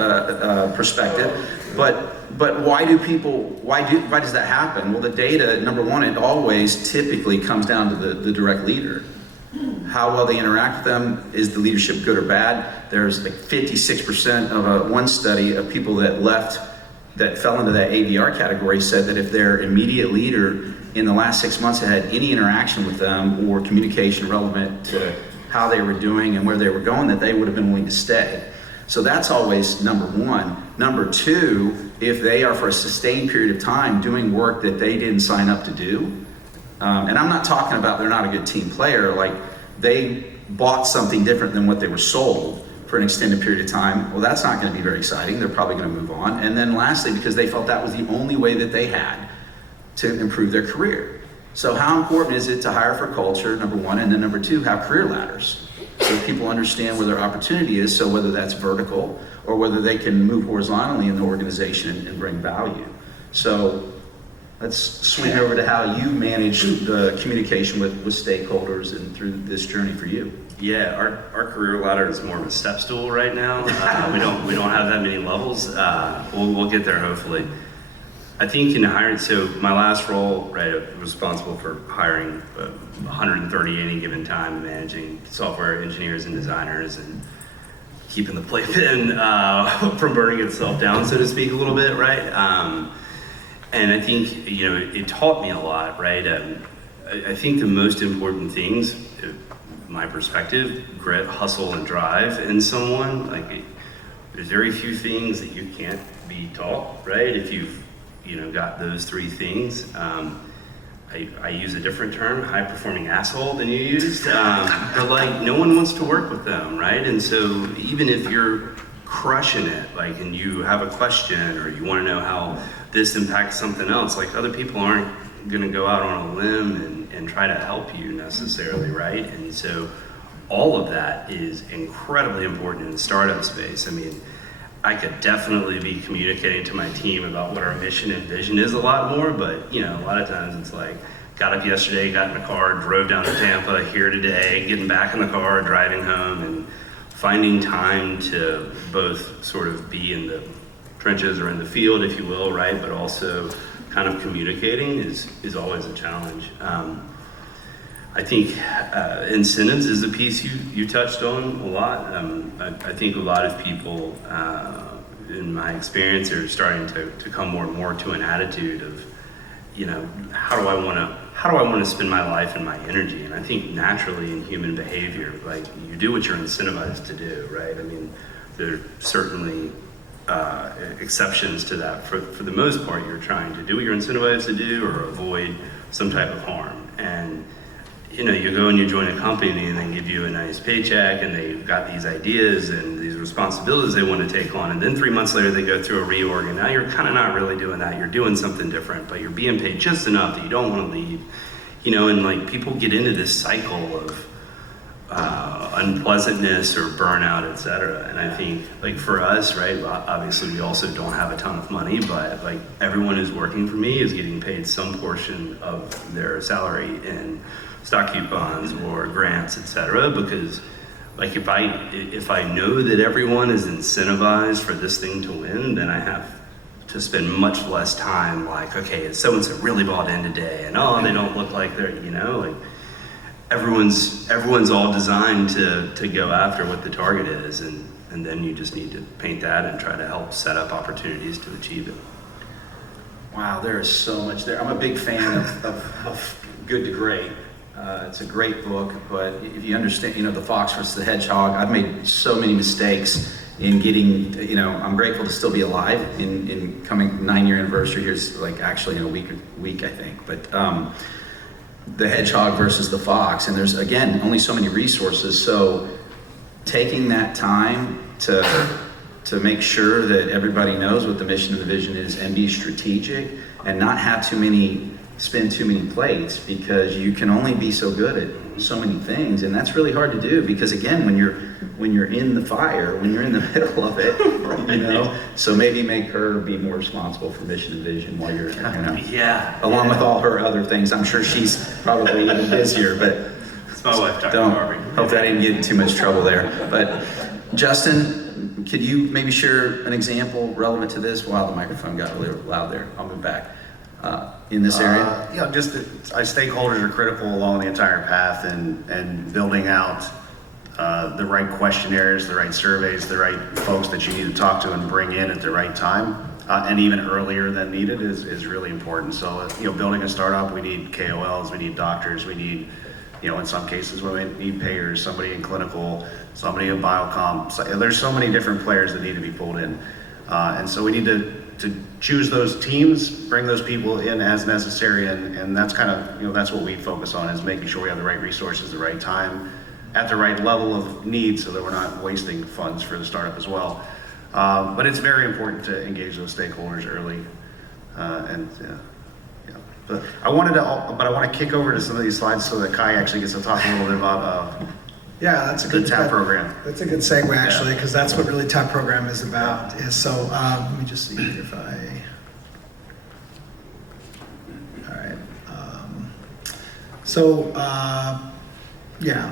perspective, but why does that happen? Well, the data, number one, it always typically comes down to the direct leader. How well they interact with them, is the leadership good or bad? There's like 56% of one study of people that fell into that AVR category said that if their immediate leader in the last 6 months had any interaction with them or communication relevant to how they were doing and where they were going, that they would have been willing to stay. So that's always number one. Number two, if they are for a sustained period of time doing work that they didn't sign up to do, and I'm not talking about they're not a good team player, like they bought something different than what they were sold for an extended period of time, well, that's not going to be very exciting. They're probably going to move on. And then lastly, because they felt that was the only way that they had to improve their career. So how important is it to hire for culture, number one, and then number two, have career ladders so that people understand where their opportunity is, so whether that's vertical or whether they can move horizontally in the organization and bring value. So let's swing over to how you manage the communication with stakeholders and through this journey for you. Yeah, our career ladder is more of a step stool right now. We don't have that many levels. We'll get there hopefully. I think in hiring, so my last role, right, I was responsible for hiring 130 any given time, managing software engineers and designers and keeping the playpen from burning itself down, so to speak, a little bit, right? And I think, it taught me a lot, right? I think the most important things, my perspective, grit, hustle, and drive in someone, like there's very few things that you can't be taught, right? If you've got those three things. I use a different term, high-performing asshole, than you used. But like, no one wants to work with them, right? And so even if you're crushing it, like, and you have a question or you want to know how this impacts something else, like other people aren't going to go out on a limb and try to help you necessarily, right? And so all of that is incredibly important in the startup space. I mean, I could definitely be communicating to my team about what our mission and vision is a lot more, but a lot of times it's like, got up yesterday, got in a car, drove down to Tampa, here today, getting back in the car, driving home, and finding time to both sort of be in the trenches or in the field, if you will, right? But also kind of communicating is always a challenge. I think incentives is a piece you touched on a lot. I think a lot of people, in my experience, are starting to come more and more to an attitude of, how do I want to spend my life and my energy? And I think naturally in human behavior, like you do what you're incentivized to do, right? I mean, there are certainly exceptions to that. For the most part, you're trying to do what you're incentivized to do or avoid some type of harm. And you go and you join a company and they give you a nice paycheck and they've got these ideas and these responsibilities they want to take on, and then 3 months later they go through a reorg, and now you're kind of not really doing that. You're doing something different, but you're being paid just enough that you don't want to leave. And like people get into this cycle of unpleasantness or burnout, etc. And I think like for us, right, obviously we also don't have a ton of money, but like everyone who's working for me is getting paid some portion of their salary in stock coupons or grants, etc. Because like if I know that everyone is incentivized for this thing to win, then I have to spend much less time like, okay, is so-and-so really bought in today? And they don't look like they're, like everyone's all designed to go after what the target is, and then you just need to paint that and try to help set up opportunities to achieve it. Wow, there is so much there. I'm a big fan of Good to Great. It's a great book, but if you understand, the fox versus the hedgehog, I've made so many mistakes in getting, I'm grateful to still be alive in coming 9-year anniversary. Here's like actually in a week, I think. But the hedgehog versus the fox, and there's, again, only so many resources. So taking that time to make sure that everybody knows what the mission and the vision is and be strategic and not have spin too many plates, because you can only be so good at so many things, and that's really hard to do, because again, when you're in the fire, when you're in the middle of it, so maybe make her be more responsible for mission and vision while you're, along with all her other things. I'm sure she's probably even busier, but it's my wife, Dr. don't Harvey. hope that I didn't get in too much trouble there. But Justin, could you maybe share an example relevant to this? Wow, the microphone got really loud there. I'll move back. In this area? Just stakeholders are critical along the entire path, and building out the right questionnaires, the right surveys, the right folks that you need to talk to and bring in at the right time, and even earlier than needed is really important. So, building a startup, we need KOLs, we need doctors, we need, in some cases, we need payers, somebody in clinical, somebody in biocom. So, there's so many different players that need to be pulled in. And so we need to choose those teams, bring those people in as necessary, and that's kind of, that's what we focus on, is making sure we have the right resources, the right time, at the right level of need, so that we're not wasting funds for the startup as well. But it's very important to engage those stakeholders early. But I want to kick over to some of these slides so that Kai actually gets to talk a little bit about that's a the good TAP program. That's a good segue, actually, because that's what really TAP program is about. Let me just see if I. All right.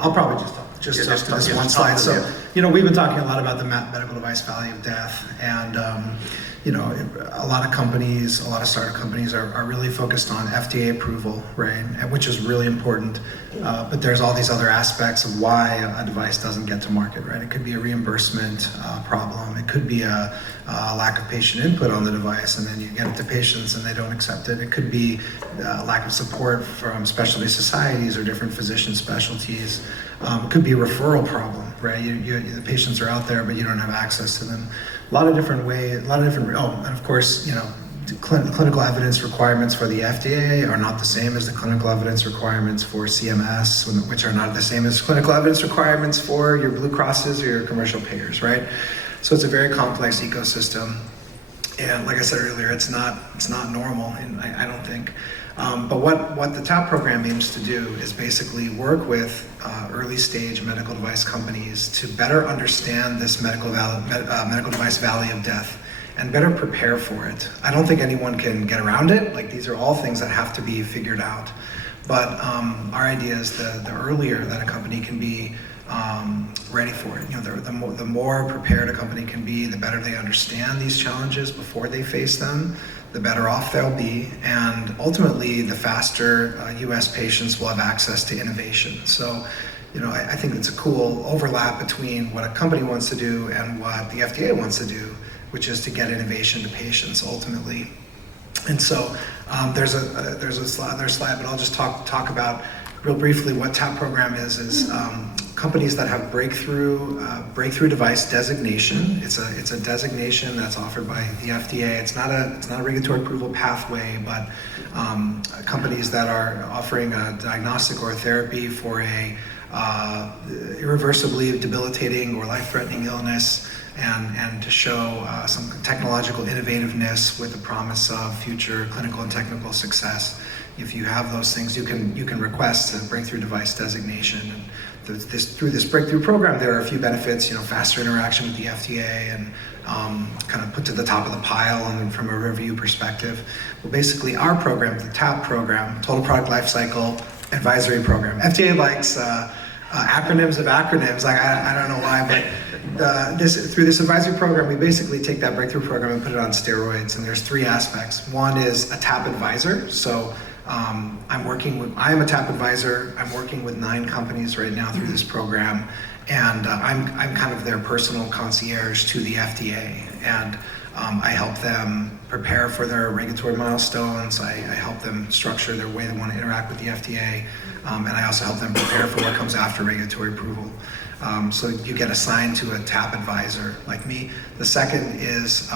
I'll probably just talk to this one slide. So, we've been talking a lot about the medical device valley of death, and a lot of companies, a lot of startup companies are really focused on FDA approval, right? Which is really important. But there's all these other aspects of why a device doesn't get to market, right? It could be a reimbursement problem. It could be a lack of patient input on the device, and then you get it to patients and they don't accept it. It could be a lack of support from specialty societies or different physician specialties. It could be a referral problem, right? The patients are out there, but you don't have access to them. A lot of different ways, and of course, clinical evidence requirements for the FDA are not the same as the clinical evidence requirements for CMS, which are not the same as clinical evidence requirements for your Blue Crosses or your commercial payers, right? So it's a very complex ecosystem. And like I said earlier, it's not normal, and I don't think. But what the TAP program aims to do is basically work with early stage medical device companies to better understand this medical device valley of death and better prepare for it. I don't think anyone can get around it. Like, these are all things that have to be figured out. But our idea is the earlier that a company can be ready for it. The more prepared a company can be, the better they understand these challenges before they face them, the better off they'll be, and ultimately the faster US patients will have access to innovation. So, I think it's a cool overlap between what a company wants to do and what the FDA wants to do, which is to get innovation to patients ultimately. And so There's another slide, but I'll just talk about real briefly what TAP program is companies that have breakthrough device designation. It's a designation that's offered by the FDA. It's not a regulatory approval pathway, but companies that are offering a diagnostic or a therapy for a irreversibly debilitating or life-threatening illness, and to show some technological innovativeness with the promise of future clinical and technical success. If you have those things, you can request a breakthrough device designation. And through this breakthrough program, there are a few benefits. Faster interaction with the FDA, and kind of put to the top of the pile, and from a review perspective. Well, basically, our program, the TAP program, Total Product Lifecycle Advisory Program. FDA likes acronyms of acronyms. Like I don't know why, but through this advisory program, we basically take that breakthrough program and put it on steroids. And there's 3 aspects. One is a TAP advisor. So I am a TAP advisor. I'm working with 9 companies right now through this program, and I'm kind of their personal concierge to the FDA. And I help them prepare for their regulatory milestones. I help them structure their way they want to interact with the FDA. And I also help them prepare for what comes after regulatory approval. So you get assigned to a TAP advisor like me. The second is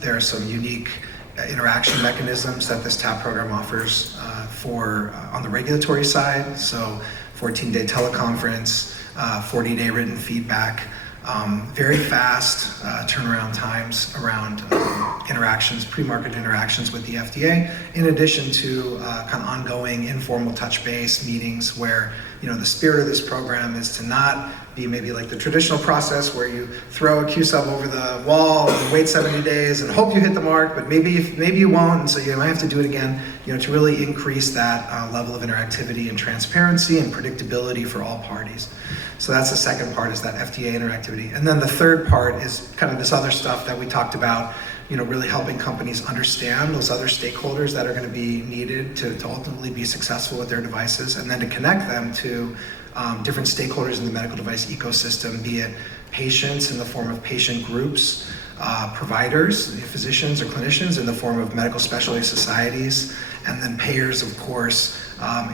there are some unique interaction mechanisms that this TAP program offers on the regulatory side. So 14-day teleconference, 40-day written feedback, very fast turnaround times around interactions, pre-market interactions with the FDA, in addition to kind of ongoing informal touch base meetings where, the spirit of this program is to not be maybe like the traditional process where you throw a Q-sub over the wall and wait 70 days and hope you hit the mark, but maybe you won't, and so you might have to do it again, to really increase that level of interactivity and transparency and predictability for all parties. So that's the second part, is that FDA interactivity. And then the third part is kind of this other stuff that we talked about, really helping companies understand those other stakeholders that are going to be needed to ultimately be successful with their devices, and then to connect them to different stakeholders in the medical device ecosystem, be it patients in the form of patient groups, providers, physicians or clinicians in the form of medical specialty societies, and then payers, of course,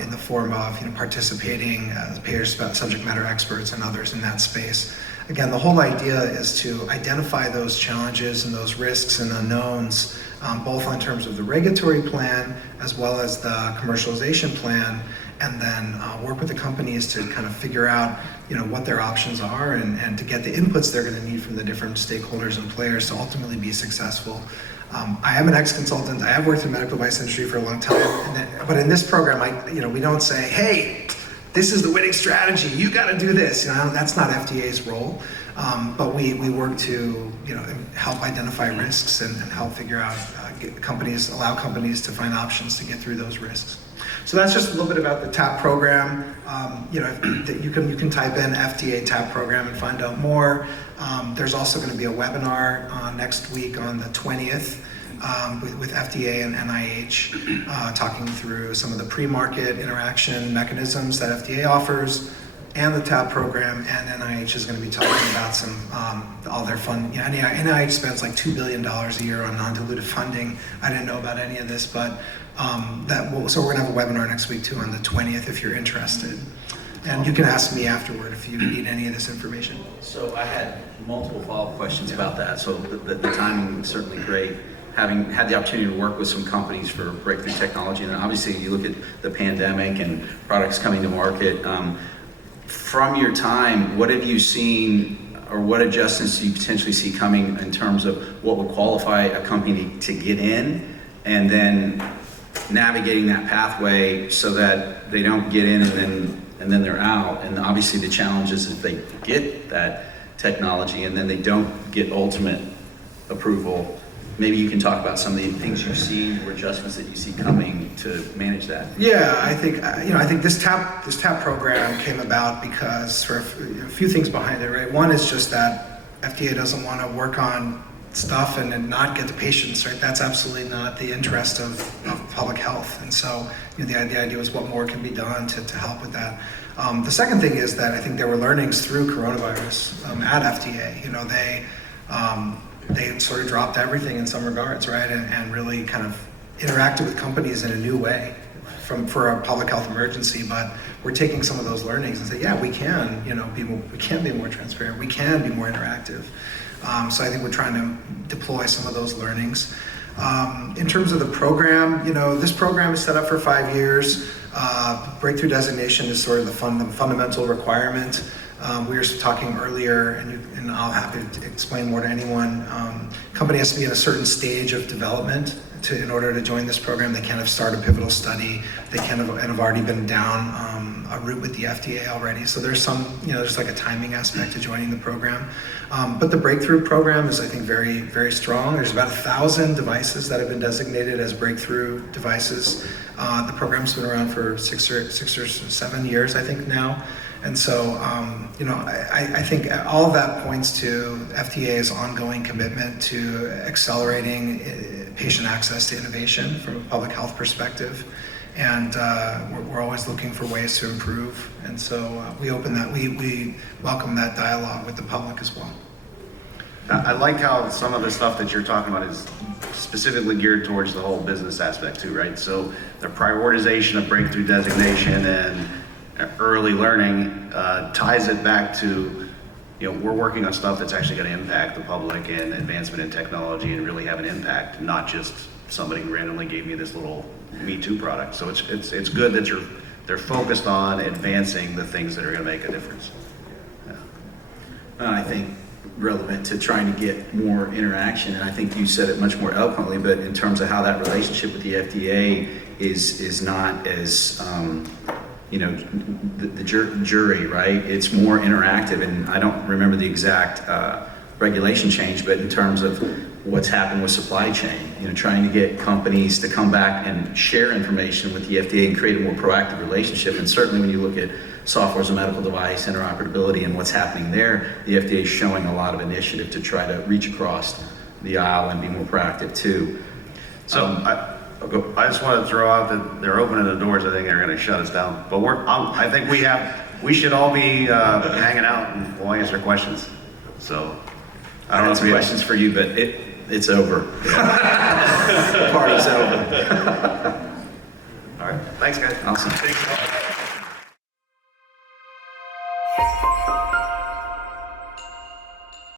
in the form of participating payers, subject matter experts, and others in that space. Again, the whole idea is to identify those challenges and those risks and unknowns, both in terms of the regulatory plan as well as the commercialization plan, and then work with the companies to kind of figure out what their options are, and to get the inputs they're going to need from the different stakeholders and players to ultimately be successful. I am an ex-consultant. I have worked in the medical device industry for a long time, but in this program, we don't say, hey, this is the winning strategy, you got to do this. That's not FDA's role, but we work to help identify risks and help figure out allow companies to find options to get through those risks. So that's just a little bit about the TAP program. You can type in FDA TAP program and find out more. There's also going to be a webinar next week on the 20th with FDA and NIH, talking through some of the pre-market interaction mechanisms that FDA offers, and the TAP program, and NIH is going to be talking about some all their fund. NIH spends like $2 billion a year on non-dilutive funding. I didn't know about any of this, but so we're going to have a webinar next week too on the 20th if you're interested. And you can ask me afterward if you need any of this information. So I had multiple follow-up questions about that. So the timing was certainly great. Having had the opportunity to work with some companies for breakthrough technology, and then obviously you look at the pandemic and products coming to market. From your time, what have you seen, or what adjustments do you potentially see coming in terms of what would qualify a company to get in, and then navigating that pathway so that they don't get in and then they're out? And obviously the challenge is if they get that technology and then they don't get ultimate approval. Maybe you can talk about some of the things you've seen or adjustments that you see coming to manage that. Yeah, I think this TAP program came about because for a few things behind it, right? One is just that FDA doesn't want to work on stuff and then not get the patients, right? That's absolutely not the interest of public health. And so the idea was what more can be done to help with that. The second thing is that I think there were learnings through coronavirus at FDA. They sort of dropped everything in some regards, right? And really kind of interacted with companies in a new way for a public health emergency, but we're taking some of those learnings and say, yeah, we can, we can be more transparent, we can be more interactive. So I think we're trying to deploy some of those learnings. In terms of the program, this program is set up for 5 years. Breakthrough designation is sort of the fundamental requirement. We were talking earlier, and I'll happy to explain more to anyone. Company has to be in a certain stage of development in order to join this program. They can't have started a pivotal study. They can't have already been down a route with the FDA already. So there's there's like a timing aspect to joining the program. But the breakthrough program is, I think, very, very strong. There's about 1,000 devices that have been designated as breakthrough devices. The program's been around for six or 7 years, I think, now. And so, I think all of that points to FDA's ongoing commitment to accelerating patient access to innovation from a public health perspective. And we're always looking for ways to improve. And so we welcome that dialogue with the public as well. I like how some of the stuff that you're talking about is specifically geared towards the whole business aspect too, right? So the prioritization of breakthrough designation and early learning ties it back to, we're working on stuff that's actually going to impact the public and advancement in technology and really have an impact, not just somebody who randomly gave me this little Me Too product. So it's good that they're focused on advancing the things that are going to make a difference. Yeah. I think relevant to trying to get more interaction, and I think you said it much more eloquently, but in terms of how that relationship with the FDA is not as the jury, right? It's more interactive, and I don't remember the exact regulation change, but in terms of what's happened with supply chain, trying to get companies to come back and share information with the FDA and create a more proactive relationship. And certainly when you look at software as a medical device, interoperability, and what's happening there, the FDA is showing a lot of initiative to try to reach across the aisle and be more proactive too. So I just want to throw out that they're opening the doors. I think they're going to shut us down. But I think we should all be hanging out and we'll answer questions. So I don't have some questions for you, but it's over. The party's over. All right. Thanks, guys. Awesome.